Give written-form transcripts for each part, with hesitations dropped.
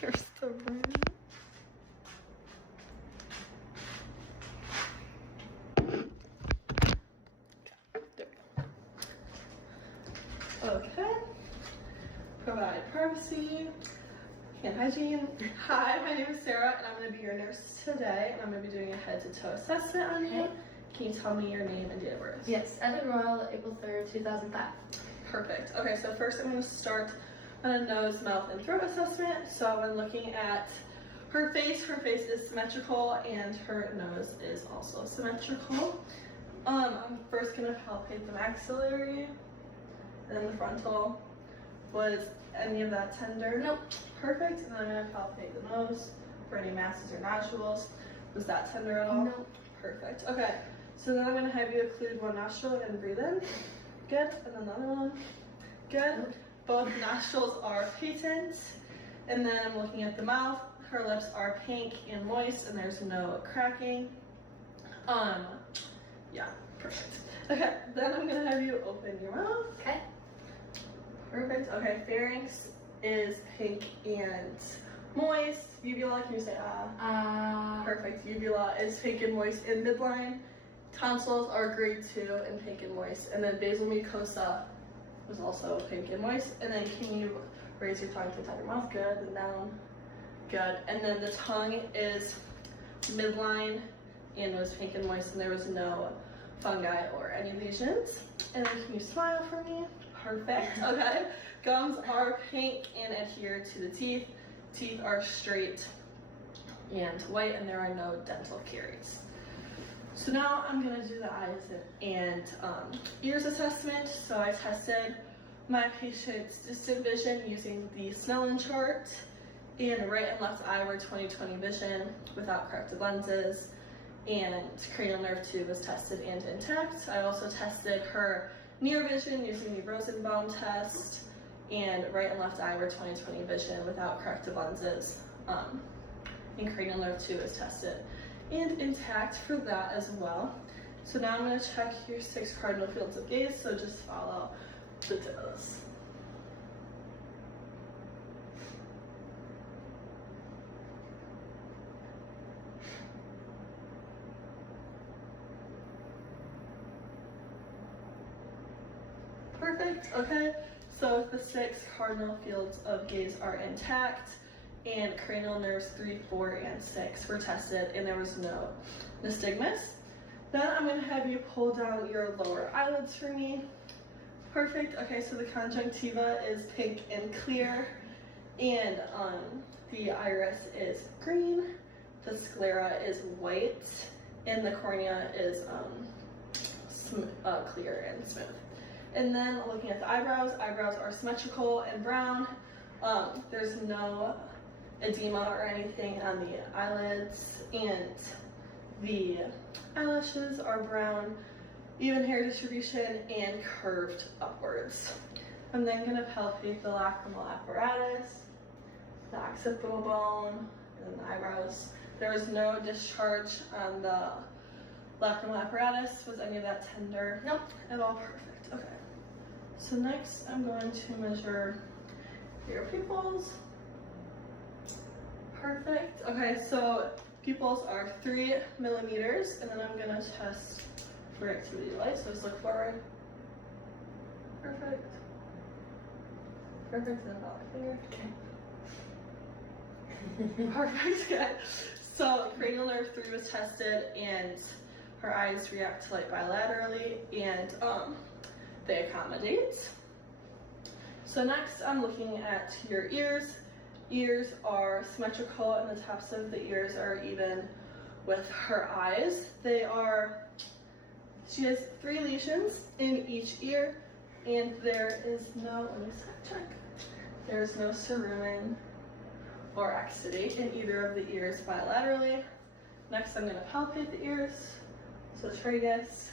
You're so rude. There we go. Okay. Provide privacy. Hand hygiene. Hi, my name is Sarah, and I'm going to be your nurse today, and I'm going to be doing a head-to-toe assessment on you. Can you tell me your name and date of birth? Yes, Evan Royal, April 3rd, 2005. Perfect. Okay, so first I'm going to start on a nose, mouth, and throat assessment. So when looking at her face is symmetrical, and her nose is also symmetrical. I'm first going to palpate the maxillary, and then the frontal. Was any of that tender? Nope. Perfect. And then I'm going to palpate the nose for any masses or nodules. Was that tender at all? Nope. Perfect. Okay. So then I'm going to have you occlude one nostril and breathe in. Good. And then another one. Good. Both nostrils are patent. And then I'm looking at the mouth. Her lips are pink and moist, and there's no cracking. Yeah. Perfect. Okay. Then I'm going to have you open your mouth. Okay. Perfect. Okay, pharynx is pink and moist. Uvula, can you say ah? Perfect. Uvula is pink and moist in midline. Tonsils are grade 2 and pink and moist. And then basal mucosa was also pink and moist. And then can you raise your tongue to the top of your mouth? Good. And down. Good. And then the tongue is midline and was pink and moist, and there was no fungi or any lesions. And then can you smile for me? Perfect. Okay. Gums are pink and adhere to the teeth. Teeth are straight and white, and there are no dental caries. So now I'm going to do the eyes and ears assessment. So I tested my patient's distant vision using the Snellen chart, and right and left eye were 20/20 vision without corrected lenses, and cranial nerve 2 was tested and intact. I also tested her near vision using the Rosenbaum test, and right and left eye were 20/20 vision without corrected lenses, and cranial nerve 2 is tested and intact for that as well. So now I'm going to check your 6 cardinal fields of gaze, so just follow the toes. Perfect. Okay, so the 6 cardinal fields of gaze are intact, and cranial nerves 3, 4, and 6 were tested, and there was no nystagmus. Then I'm going to have you pull down your lower eyelids for me. Perfect. Okay, so the conjunctiva is pink and clear, and the iris is green, the sclera is white, and the cornea is clear and smooth. And then looking at the eyebrows are symmetrical and brown. There's no edema or anything on the eyelids, and the eyelashes are brown, even hair distribution, and curved upwards. I'm then going to palpate the lacrimal apparatus, the occipital bone, and the eyebrows. There was no discharge on the lacrimal apparatus. Was any of that tender? Nope. At all. Perfect. Okay. So next I'm going to measure your pupils. Perfect. Okay, so pupils are 3 millimeters, and then I'm going to test for activity light. So just look forward. Perfect. Perfect. And about my finger. Okay. Perfect. Good. So cranial nerve 3 was tested, and her eyes react to light bilaterally, and they accommodate. So next I'm looking at your ears. Ears are symmetrical, and the tops of the ears are even with her eyes. She has 3 lesions in each ear, and there is no, let me check. There is no cerumen or exudate in either of the ears bilaterally. Next I'm going to palpate the ears. So tragus,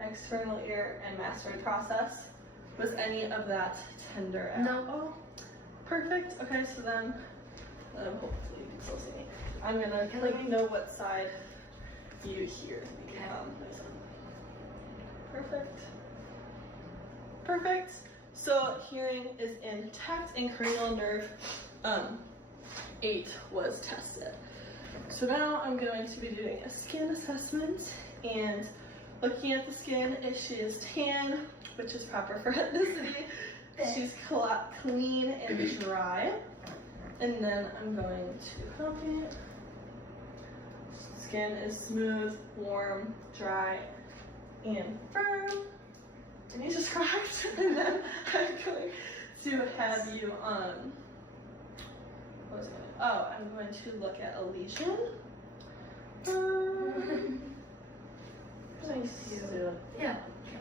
external ear, and mastoid process. Was any of that tender at all? Perfect. Okay, so then hopefully you can still see me. I'm gonna let you know what side you hear me. Perfect. Perfect. So hearing is intact, and cranial nerve 8 was tested. So now I'm going to be doing a skin assessment and looking at the skin. If she is tan, which is proper for ethnicity, she's clean and dry. And then I'm going to help it. Skin is smooth, warm, dry, and firm. And you just cracked. And then I'm going to have you I'm going to look at a lesion. Yeah.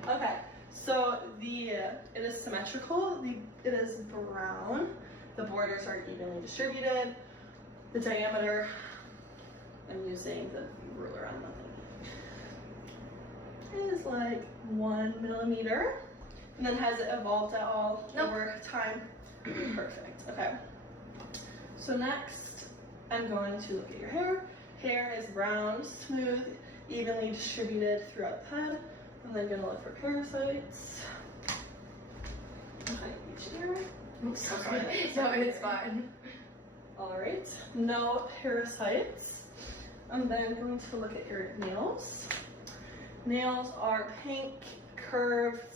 Okay, so it is symmetrical. It is brown. The borders are evenly distributed. The diameter, I'm using the ruler on the thing, is like 1 millimeter. And then has it evolved at all over time? Perfect. Okay. So next, I'm going to look at your hair. Hair is brown, smooth, evenly distributed throughout the head. And then gonna look for parasites. Behind each ear. No, it's fine. All right, no parasites. I'm then going to look at your nails. Nails are pink, curved.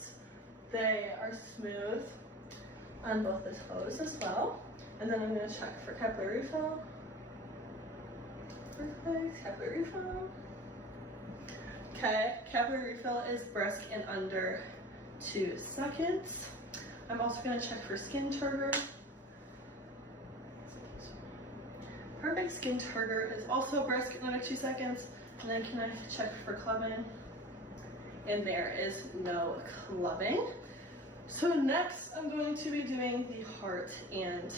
They are smooth on both the toes as well. And then I'm going to check for capillary fill. Perfect, capillary fill. Okay, capillary fill is brisk in under 2 seconds. I'm also going to check for skin turgor. Perfect, skin turgor is also brisk in under 2 seconds. And then can I check for clubbing? And there is no clubbing. So next I'm going to be doing the heart and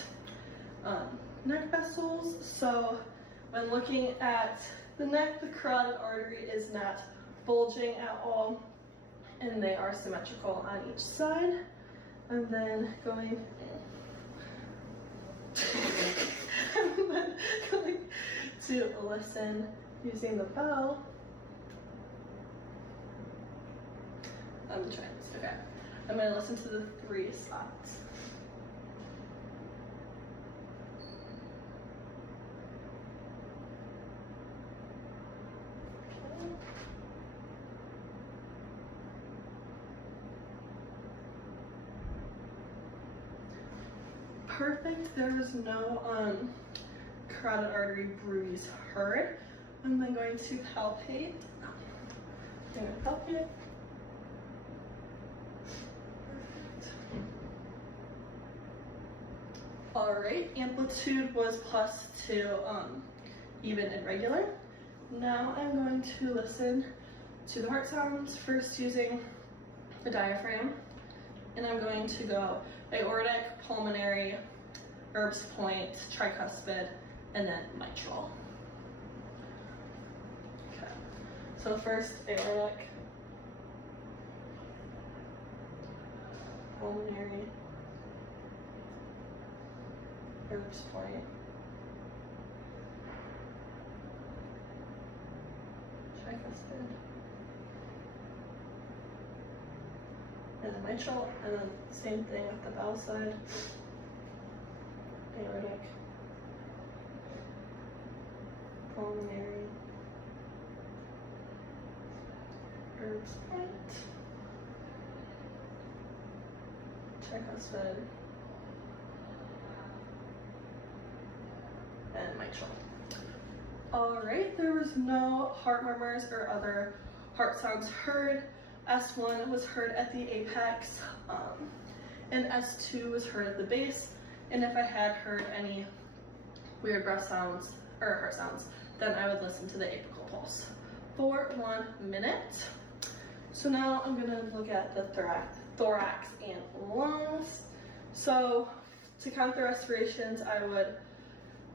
neck vessels. So when looking at the neck, the carotid artery is not bulging at all, and they are symmetrical on each side. And then going to listen using the bell. I'm trying this. Okay. I'm going to listen to the 3 spots. Okay. Perfect. There's no carotid artery bruise heard. I'm then going to palpate. I'm going to palpate. All right, amplitude was +2, even and regular. Now I'm going to listen to the heart sounds, first using the diaphragm, and I'm going to go aortic, pulmonary, Erb's point, tricuspid, and then mitral. Okay, so first aortic, pulmonary, Erb's point, tricuspid, and then mitral, and then same thing with the bowel side, aortic, pulmonary, Erb's point, tricuspid, and mitral. All right, there was no heart murmurs or other heart sounds heard. S1 was heard at the apex, and S2 was heard at the base. And if I had heard any weird breath sounds or heart sounds, then I would listen to the apical pulse for 1 minute. So now I'm gonna look at the thorax and lungs. So to count the respirations, I would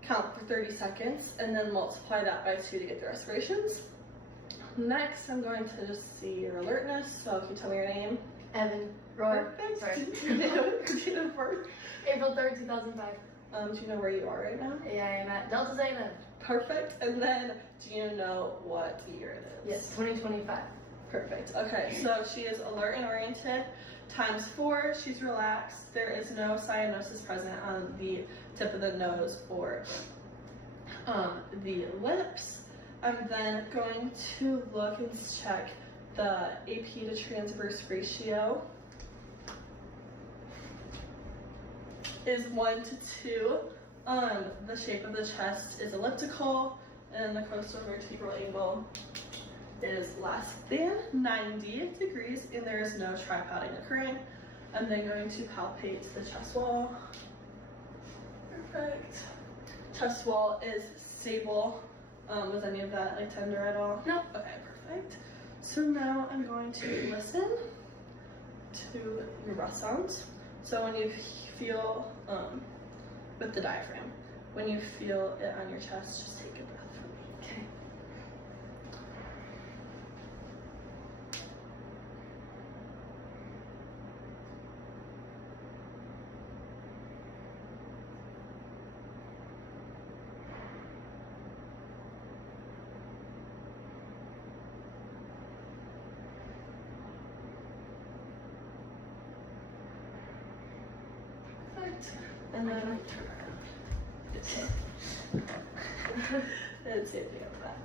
count for 30 seconds and then multiply that by 2 to get the respirations. Next, I'm going to just see your alertness. So can you tell me your name? Evan. Roy. Perfect. Date of birth. April 3rd, 2005. Do you know where you are right now? Yeah, I am at Delta Zeta. Perfect. And then, do you know what year it is? Yes, 2025. Perfect. Okay, so she is alert and oriented. ×4, she's relaxed. There is no cyanosis present on the tip of the nose or the lips. I'm then going to look and check the AP to transverse ratio is 1 to 2. The shape of the chest is elliptical, and the costovertebral angle is less than 90 degrees, and there is no tripoding occurring. I'm then going to palpate the chest wall. Perfect. Chest wall is stable. Was any of that like tender at all? No. Okay, perfect. So now I'm going to listen to your breath sounds. So when you feel, with the diaphragm, when you feel it on your chest, just take a breath for me. Okay. And then turn around. And same thing on the back.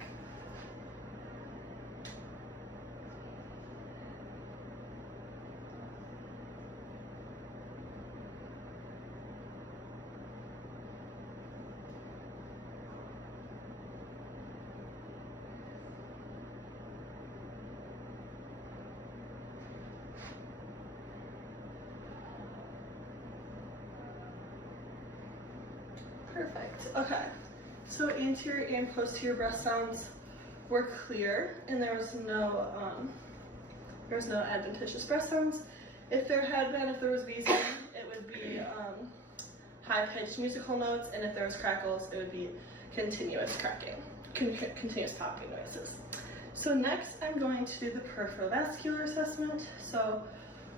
Perfect. Okay. So anterior and posterior breath sounds were clear, and there was no adventitious breath sounds. If there was wheezing, it would be high-pitched musical notes, and if there was crackles, it would be continuous cracking, continuous popping noises. So next, I'm going to do the peripheral vascular assessment. So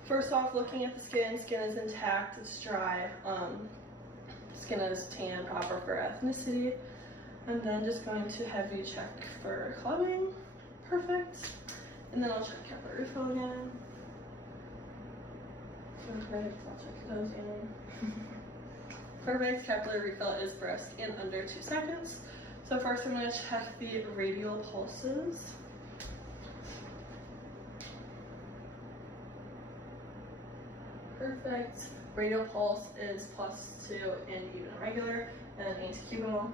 first off, looking at the skin is intact, it's dry. Skin is tan, proper for ethnicity. And then just going to have you check for clubbing. Perfect. And then I'll check capillary refill again. Perfect. I'll check those in. Perfect. Capillary refill is brisk in under 2 seconds. So first I'm going to check the radial pulses. Perfect. Radial pulse is +2 in even and regular, and then antecubital.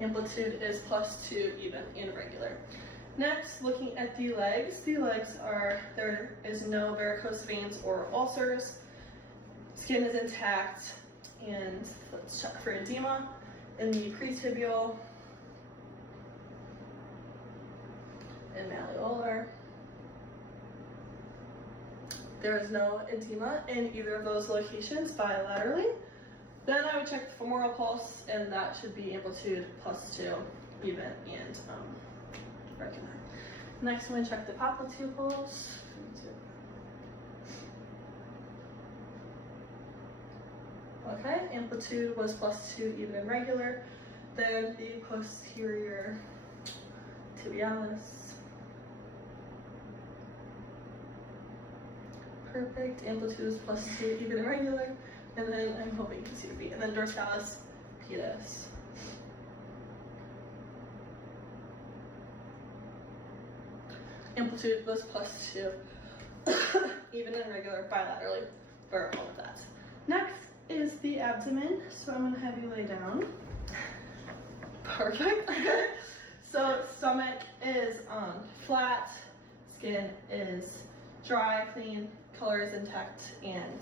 Amplitude is +2 even and regular. Next, looking at the legs there is no varicose veins or ulcers. Skin is intact, and let's check for edema in the pretibial and malleolar. There is no edema in either of those locations bilaterally. Then I would check the femoral pulse, and that should be amplitude +2, even, and regular. Next, I'm going to check the popliteal pulse. Okay, amplitude was +2, even and regular. Then the posterior tibialis. Perfect. Amplitude is +2, even and regular. And then I'm hoping you can see the beat. And then dorsalis pedis. Amplitude was +2, even and regular bilaterally for all of that. Next is the abdomen. So I'm going to have you lay down. Perfect. So stomach is flat, skin is dry, clean, color is intact, and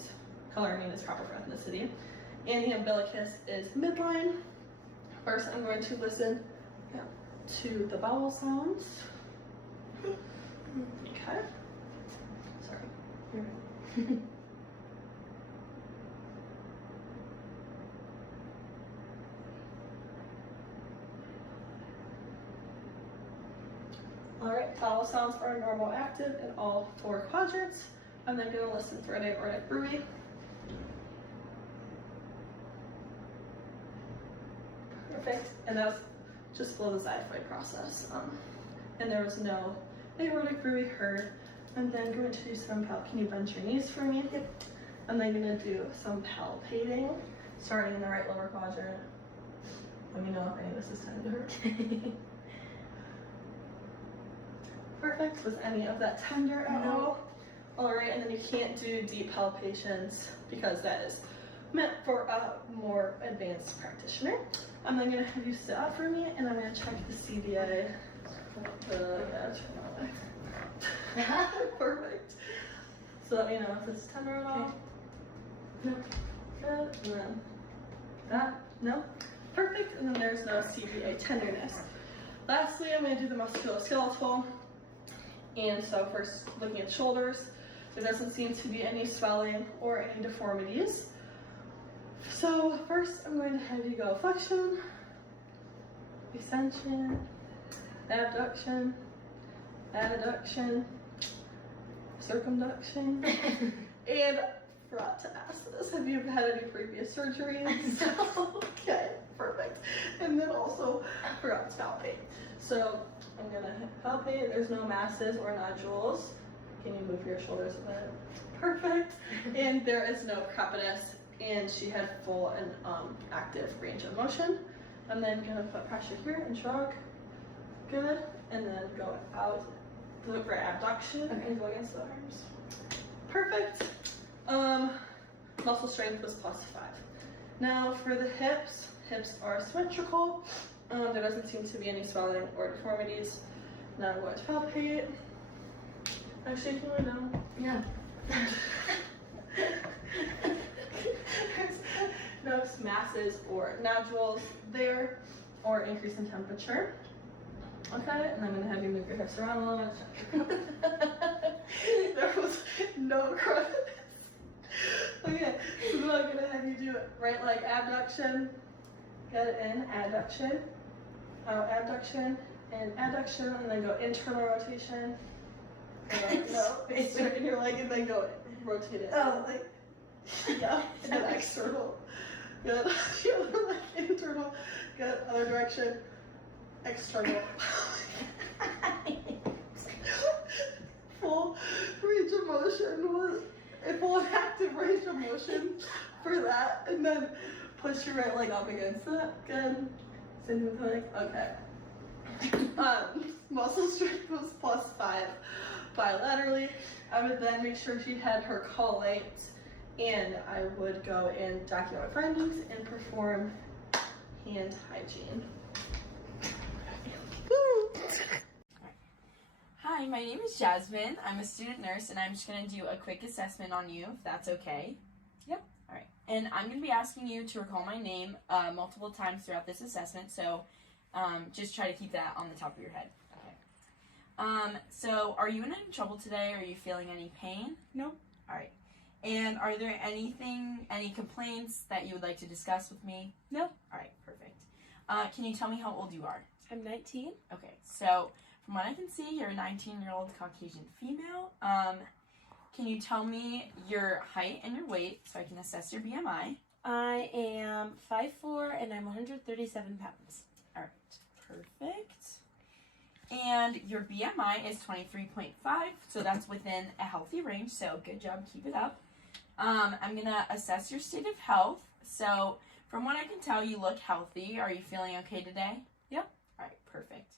coloring is proper for ethnicity. And the umbilicus is midline. First, I'm going to listen to the vowel sounds. Okay. Sorry. Alright, vowel sounds are normal active in all 4 quadrants. I'm then going to listen for an aortic bruit. Perfect. And that was just below the xiphoid process. And there was no aortic bruit heard. I'm then going to do some can you bend your knees for me? Yep. I'm then gonna do some palpating, starting in the right lower quadrant. Let me know if any of this is tending to hurt. Perfect. Was any of that tender at all? All right, and then you can't do deep palpations because that is meant for a more advanced practitioner. I'm then gonna have you sit up for me, and I'm gonna check the CBA. Perfect. So let me know if it's tender at all. No. Good. And then that. No. Perfect. And then there's no CBA tenderness. Lastly, I'm going to do the musculoskeletal. And so first, looking at shoulders, there doesn't seem to be any swelling or any deformities. So first, I'm going to have you go flexion, extension, abduction, adduction, circumduction, and forgot to ask this, have you had any previous surgeries? Okay, perfect. And then also forgot to palpate. So I'm gonna palpate, there's no masses or nodules. Can you move your shoulders a bit? Perfect. And there is no crepitus, and she had full and active range of motion. I'm then gonna put pressure here and shrug. Good. And then go out for abduction and go against the arms. Perfect. Muscle strength was +5. Now for the hips are symmetrical. There doesn't seem to be any swelling or deformities. Now I'm going to palpate. Actually, can we know? Yeah. No masses or nodules there, or increase in temperature. Okay, and I'm going to have you move your hips around a little bit. There was no crevice. Okay, so then I'm going to have you do right leg abduction, get it in, adduction, out abduction, and adduction, and then go internal rotation. No, straighten your leg and then go rotate it. Oh, like, yeah, and then external. Good, the other leg, internal, good, other direction, external. Full range of motion was a full active range of motion for that, and then push your right leg up against it. Good. Same with the leg. Okay. Muscle strength was +5 bilaterally. I would then make sure she had her collates, and I would go and document my findings and perform hand hygiene. Hi, my name is Jasmine. I'm a student nurse, and I'm just going to do a quick assessment on you, if that's okay. Yep. All right. And I'm going to be asking you to recall my name multiple times throughout this assessment, so just try to keep that on the top of your head. Okay. So are you in any trouble today? Are you feeling any pain? No. All right. And are there any complaints that you would like to discuss with me? No. All right, perfect. Can you tell me how old you are? I'm 19. Okay, so from what I can see, you're a 19-year-old Caucasian female. Can you tell me your height and your weight so I can assess your BMI? I am 5'4" and I'm 137 pounds. All right, perfect. And your BMI is 23.5, so that's within a healthy range, so good job, keep it up. I'm gonna assess your state of health. So from what I can tell, you look healthy. Are you feeling okay today? Yep. All right, perfect.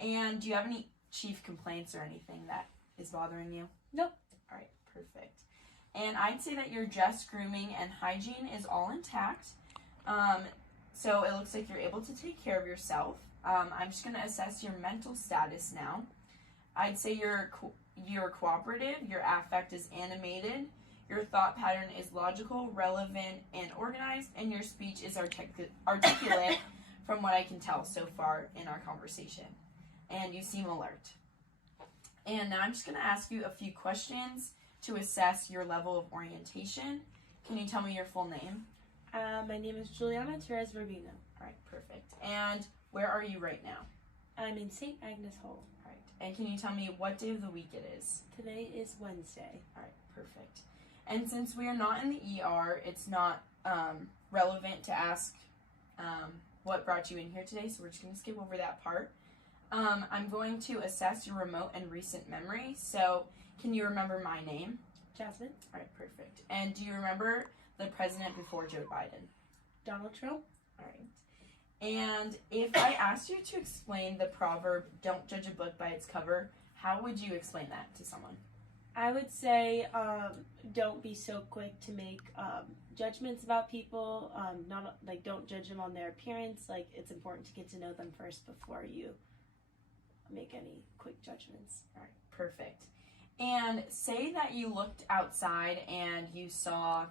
And do you have any chief complaints or anything that is bothering you? Nope. All right, perfect. And I'd say that your dress, grooming, and hygiene is all intact. So it looks like you're able to take care of yourself. I'm just going to assess your mental status now. I'd say you're cooperative, your affect is animated, your thought pattern is logical, relevant, and organized, and your speech is articulate from what I can tell so far in our conversation. And you seem alert. And now I'm just going to ask you a few questions to assess your level of orientation. Can you tell me your full name? My name is Juliana Therese Rubino. All right, perfect. And where are you right now? I'm in St. Agnes Hall. All right. And can you tell me what day of the week it is? Today is Wednesday. All right, perfect. And since we are not in the ER, it's not relevant to ask what brought you in here today, so we're just going to skip over that part. I'm going to assess your remote and recent memory. So can you remember my name? Jasmine. All right, perfect. And do you remember the president before Joe Biden? Donald Trump. All right. And if I asked you to explain the proverb, don't judge a book by its cover, how would you explain that to someone? I would say don't be so quick to make judgments about people. Not like don't judge them on their appearance. Like it's important to get to know them first before you make any quick judgments. All right, perfect. And say that you looked outside and you saw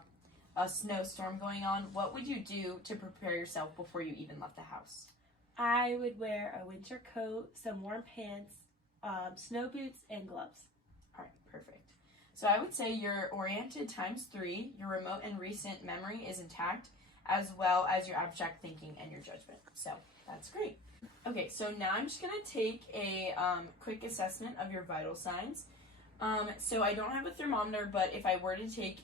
a snowstorm going on. What would you do to prepare yourself before you even left the house? I would wear a winter coat, some warm pants, snow boots, and gloves. All right, perfect. So I would say you're oriented ×3, your remote and recent memory is intact, as well as your abstract thinking and your judgment. So that's great. Okay, so now I'm just going to take a quick assessment of your vital signs. So I don't have a thermometer, but if I were to take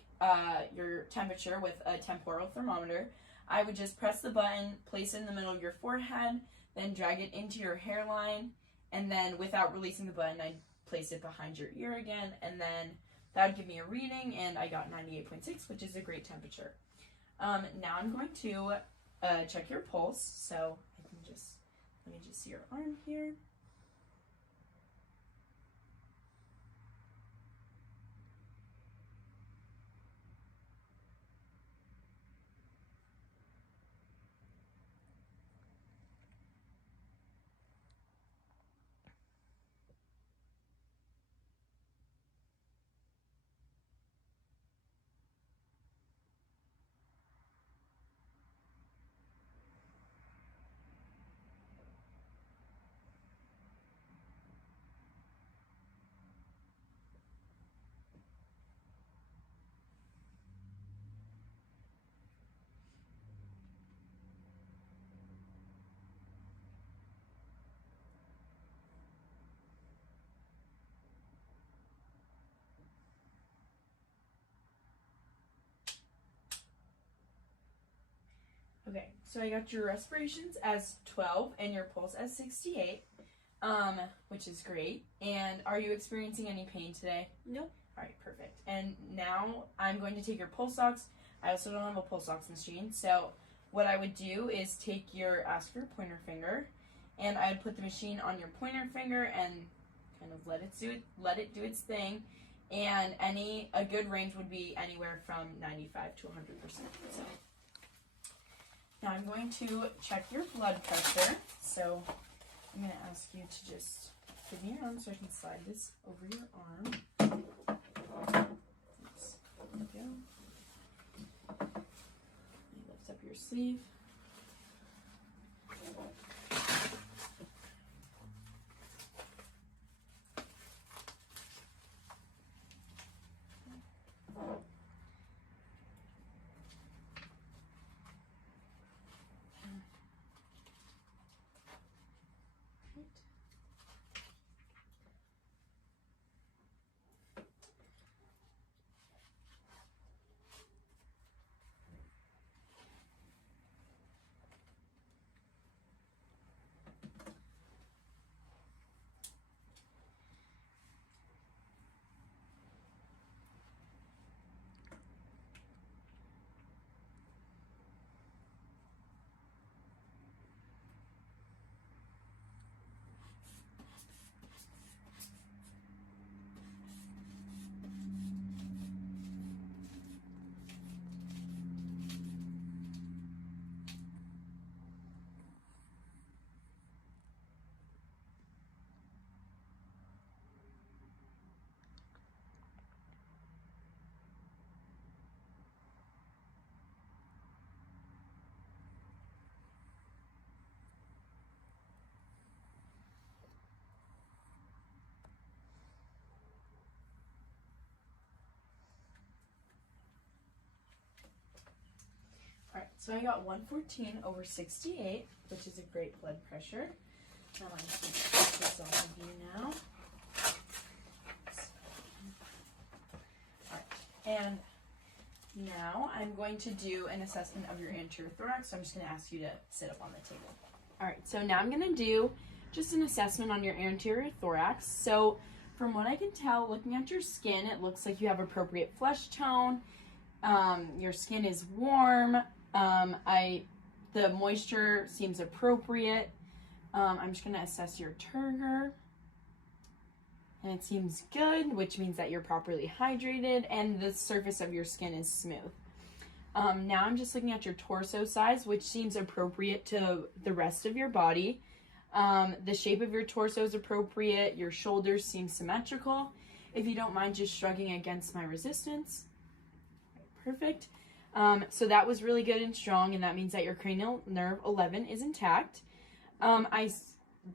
your temperature with a temporal thermometer, I would just press the button, place it in the middle of your forehead, then drag it into your hairline, and then without releasing the button, I'd place it behind your ear again, and then that would give me a reading, and I got 98.6, which is a great temperature. Now I'm going to check your pulse, so I can let me just see your arm here. Okay, so I got your respirations as 12 and your pulse as 68, which is great. And are you experiencing any pain today? No. All right, perfect. And now I'm going to take your pulse ox. I also don't have a pulse ox machine, so what I would do is ask for your pointer finger, and I would put the machine on your pointer finger and kind of let it do its thing. And a good range would be anywhere from 95 to 100%. So. Now I'm going to check your blood pressure. So I'm going to ask you to just give me your arm so I can slide this over your arm. Oops. There we go. Lift up your sleeve. Alright, so I got 114/68, which is a great blood pressure. Now I'm just going to put this off of you now. Alright, and now I'm going to do an assessment of your anterior thorax, so I'm just going to ask you to sit up on the table. Alright, so now I'm going to do just an assessment on your anterior thorax. So from what I can tell, looking at your skin, it looks like you have appropriate flesh tone. Your skin is warm. The moisture seems appropriate. I'm just going to assess your turgor. And it seems good, which means that you're properly hydrated and the surface of your skin is smooth. Now I'm just looking at your torso size, which seems appropriate to the rest of your body. The shape of your torso is appropriate. Your shoulders seem symmetrical. If you don't mind just shrugging against my resistance. Perfect. So that was really good and strong, and that means that your cranial nerve 11 is intact.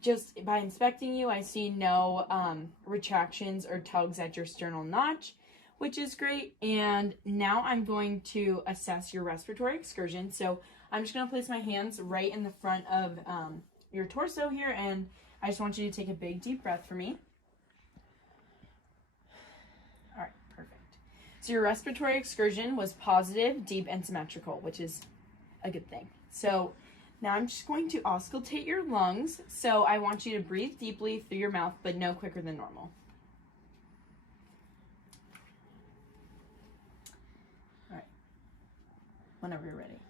Just by inspecting you, I see no retractions or tugs at your sternal notch, which is great. And now I'm going to assess your respiratory excursion. So I'm just going to place my hands right in the front of your torso here, and I just want you to take a big deep breath for me. All right, perfect. So your respiratory excursion was positive, deep, and symmetrical, which is a good thing. So now I'm just going to auscultate your lungs. So I want you to breathe deeply through your mouth, but no quicker than normal. All right, whenever you're ready.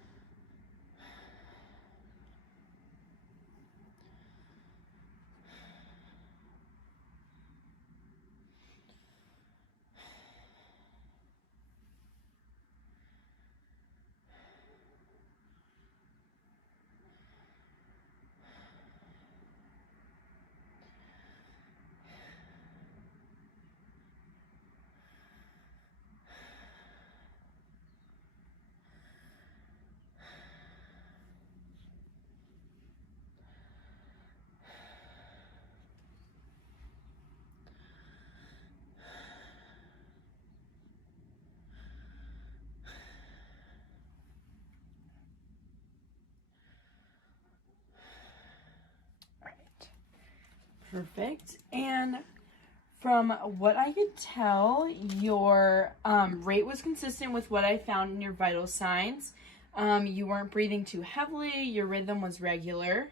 Perfect. And from what I could tell, your rate was consistent with what I found in your vital signs. You weren't breathing too heavily. Your rhythm was regular.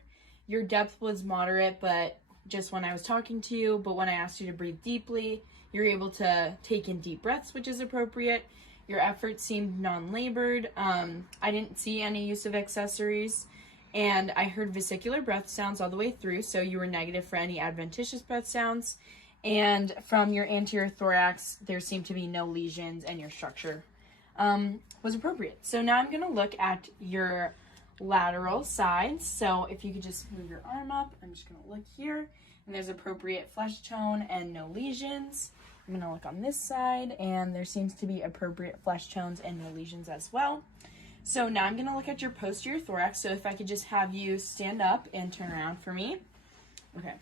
Your depth was moderate, but just when I was talking to you. But when I asked you to breathe deeply, you're able to take in deep breaths, which is appropriate. Your effort seemed non-labored. I didn't see any use of accessories. And I heard vesicular breath sounds all the way through, so you were negative for any adventitious breath sounds. And from your anterior thorax, there seemed to be no lesions, and your structure was appropriate. So now I'm going to look at your lateral sides. So if you could just move your arm up, I'm just going to look here, and there's appropriate flesh tone and no lesions. I'm going to look on this side, and there seems to be appropriate flesh tones and no lesions as well. So now I'm going to look at your posterior thorax. So if I could just have you stand up and turn around for me. Okay.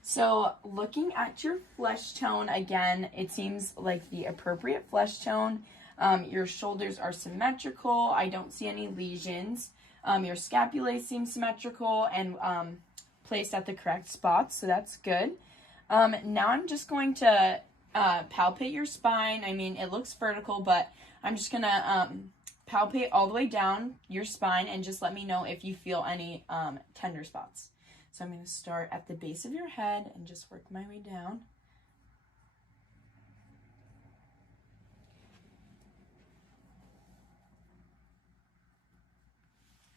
So looking at your flesh tone, again, it seems like the appropriate flesh tone. Your shoulders are symmetrical. I don't see any lesions. Your scapulae seem symmetrical and placed at the correct spots. So that's good. Now I'm just going to palpate your spine. I mean, it looks vertical, but I'm just going to palpate all the way down your spine and just let me know if you feel any tender spots. So I'm going to start at the base of your head and just work my way down.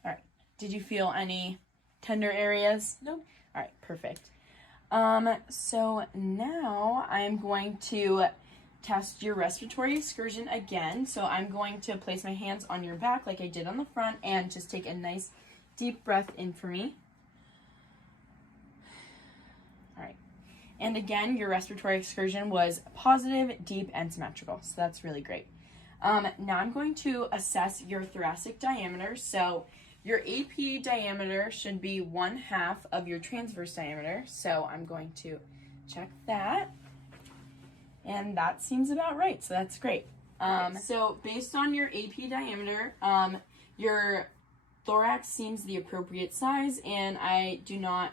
All right. Did you feel any tender areas? No. All right, perfect. So now I'm going to test your respiratory excursion again. So I'm going to place my hands on your back like I did on the front and just take a nice deep breath in for me. All right. And again, your respiratory excursion was positive, deep, and symmetrical. So that's really great. Now I'm going to assess your thoracic diameter. So your AP diameter should be 1/2 of your transverse diameter. So I'm going to check that. And that seems about right, so that's great. So based on your AP diameter, your thorax seems the appropriate size, and I do not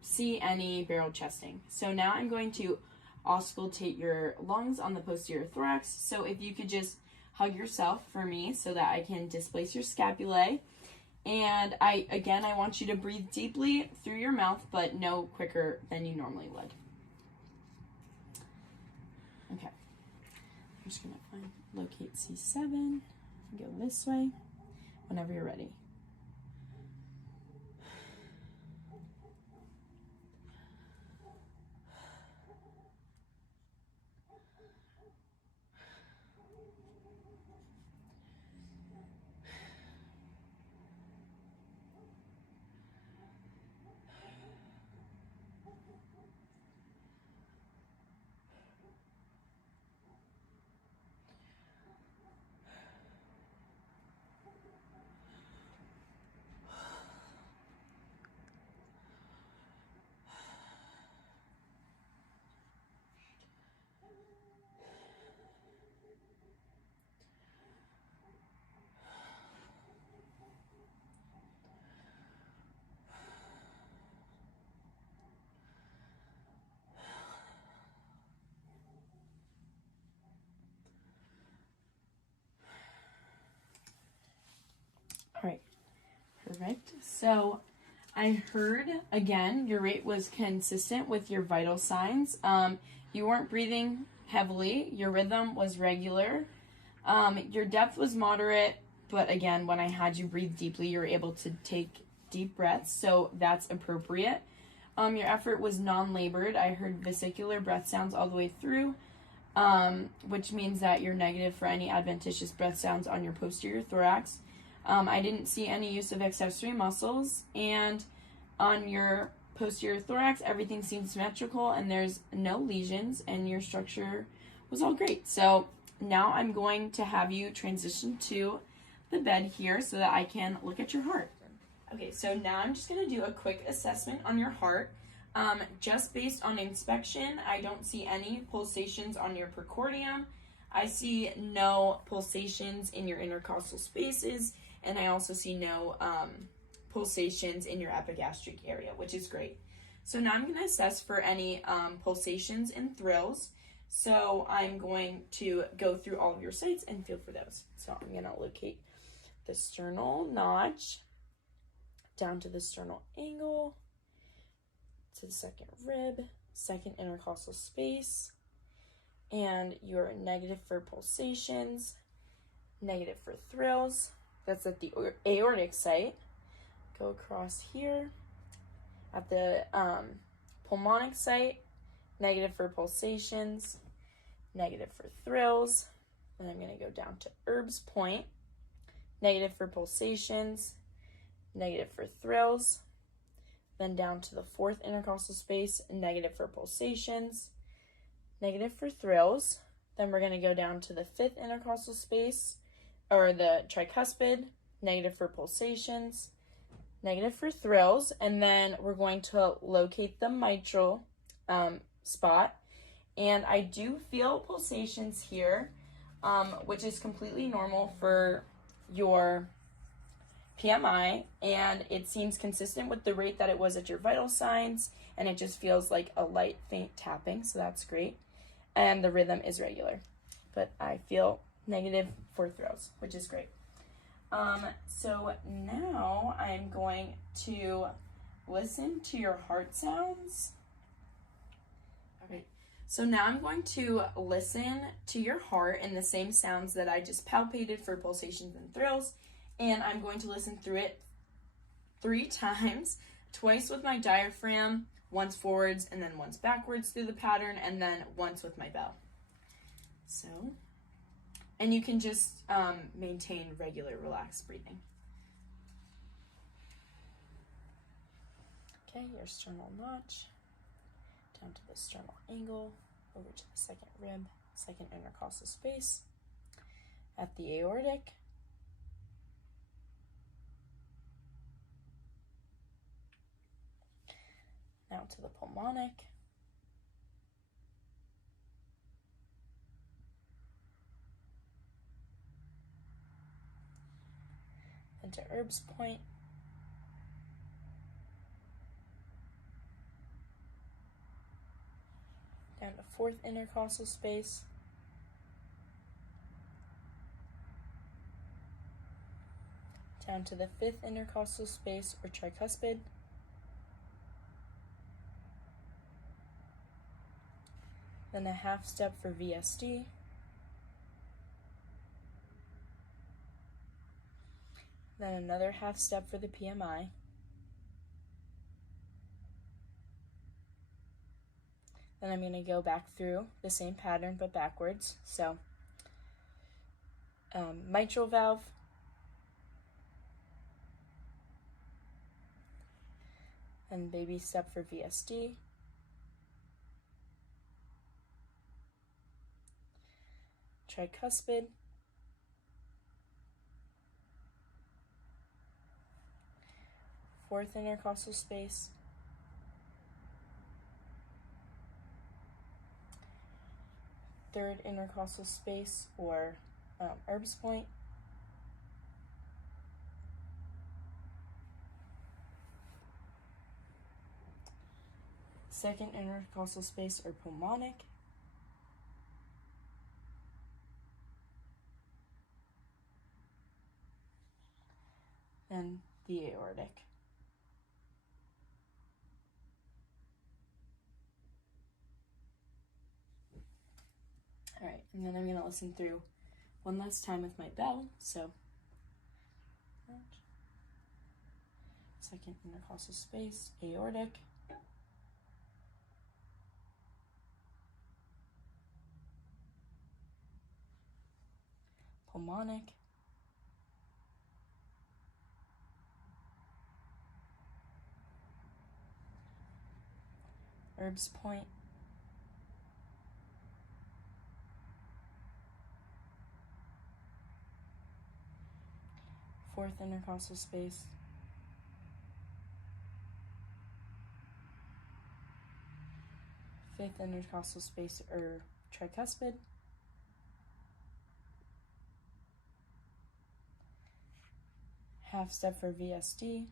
see any barrel chesting. So now I'm going to auscultate your lungs on the posterior thorax. So if you could just hug yourself for me so that I can displace your scapulae. And I want you to breathe deeply through your mouth, but no quicker than you normally would. Okay. I'm just gonna locate C7, go this way, whenever you're ready. All right, perfect. So I heard, again, your rate was consistent with your vital signs. You weren't breathing heavily. Your rhythm was regular. Your depth was moderate, but again, when I had you breathe deeply, you were able to take deep breaths, so that's appropriate. Your effort was non-labored. I heard vesicular breath sounds all the way through, which means that you're negative for any adventitious breath sounds on your posterior thorax. I didn't see any use of accessory muscles, and on your posterior thorax, everything seemed symmetrical and there's no lesions, and your structure was all great. So now I'm going to have you transition to the bed here so that I can look at your heart. Okay, so now I'm just going to do a quick assessment on your heart. Just based on inspection, I don't see any pulsations on your precordium. I see no pulsations in your intercostal spaces, and I also see no pulsations in your epigastric area, which is great. So now I'm going to assess for any pulsations and thrills. So I'm going to go through all of your sites and feel for those. So I'm going to locate the sternal notch down to the sternal angle, to the second rib, second intercostal space, and you're negative for pulsations, negative for thrills. That's at the aortic site. Go across here at the pulmonic site, negative for pulsations, negative for thrills. And I'm going to go down to Erb's point, negative for pulsations, negative for thrills. Then down to the fourth intercostal space, negative for pulsations, negative for thrills. Then we're going to go down to the fifth intercostal space, or the tricuspid, negative for pulsations, negative for thrills, and then we're going to locate the mitral spot. And I do feel pulsations here, which is completely normal for your PMI, and it seems consistent with the rate that it was at your vital signs, and it just feels like a light, faint tapping, so that's great. And the rhythm is regular, but I feel negative for thrills, which is great. So now I'm going to listen to your heart sounds. Okay, so now I'm going to listen to your heart and the same sounds that I just palpated for pulsations and thrills, and I'm going to listen through it 3 times, twice with my diaphragm, once forwards and then once backwards through the pattern, and then once with my bell. So, and you can just maintain regular relaxed breathing. Okay, your sternal notch, down to the sternal angle, over to the second rib, second intercostal space, at the aortic, now to the pulmonic, then to Erb's point, down to fourth intercostal space, down to the fifth intercostal space or tricuspid, then a half step for VSD, then another half step for the PMI, then I'm going to go back through the same pattern but backwards. So mitral valve, and baby step for VSD, tricuspid, fourth intercostal space, third intercostal space or Erb's point, second intercostal space or pulmonic, and the aortic. All right, and then I'm going to listen through one last time with my bell. So, second intercostal space, aortic, pulmonic, Erb's point, fourth intercostal space, fifth intercostal space or tricuspid, half step for VSD,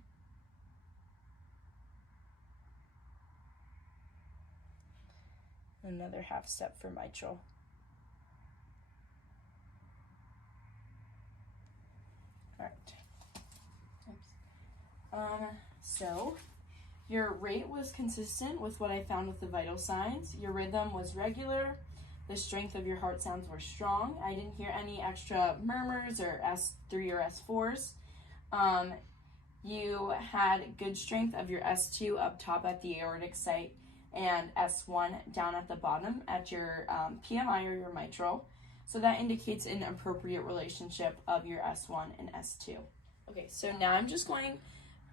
another half step for mitral. All right. So your rate was consistent with what I found with the vital signs. Your rhythm was regular. The strength of your heart sounds were strong. I didn't hear any extra murmurs or S3 or S4s. You had good strength of your S2 up top at the aortic site and S1 down at the bottom at your PMI or your mitral. So that indicates an appropriate relationship of your S1 and S2. Okay, so now I'm just going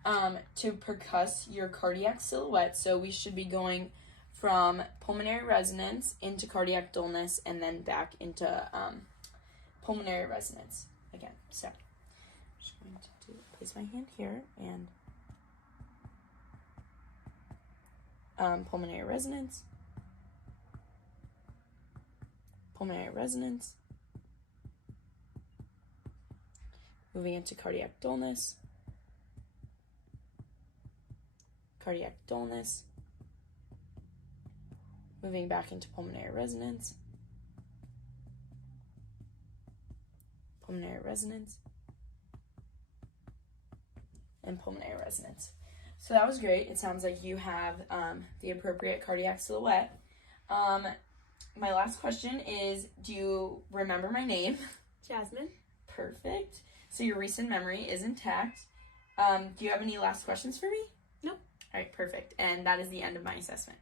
to percuss your cardiac silhouette. So we should be going from pulmonary resonance into cardiac dullness and then back into pulmonary resonance again. So I'm just going to place my hand here and pulmonary resonance, pulmonary resonance, moving into cardiac dullness, cardiac dullness, moving back into pulmonary resonance, pulmonary resonance, and pulmonary resonance. So that was great. It sounds like you have the appropriate cardiac silhouette. My last question is, do you remember my name? Jasmine. Perfect. So your recent memory is intact. Do you have any last questions for me? Nope. All right, perfect. And that is the end of my assessment.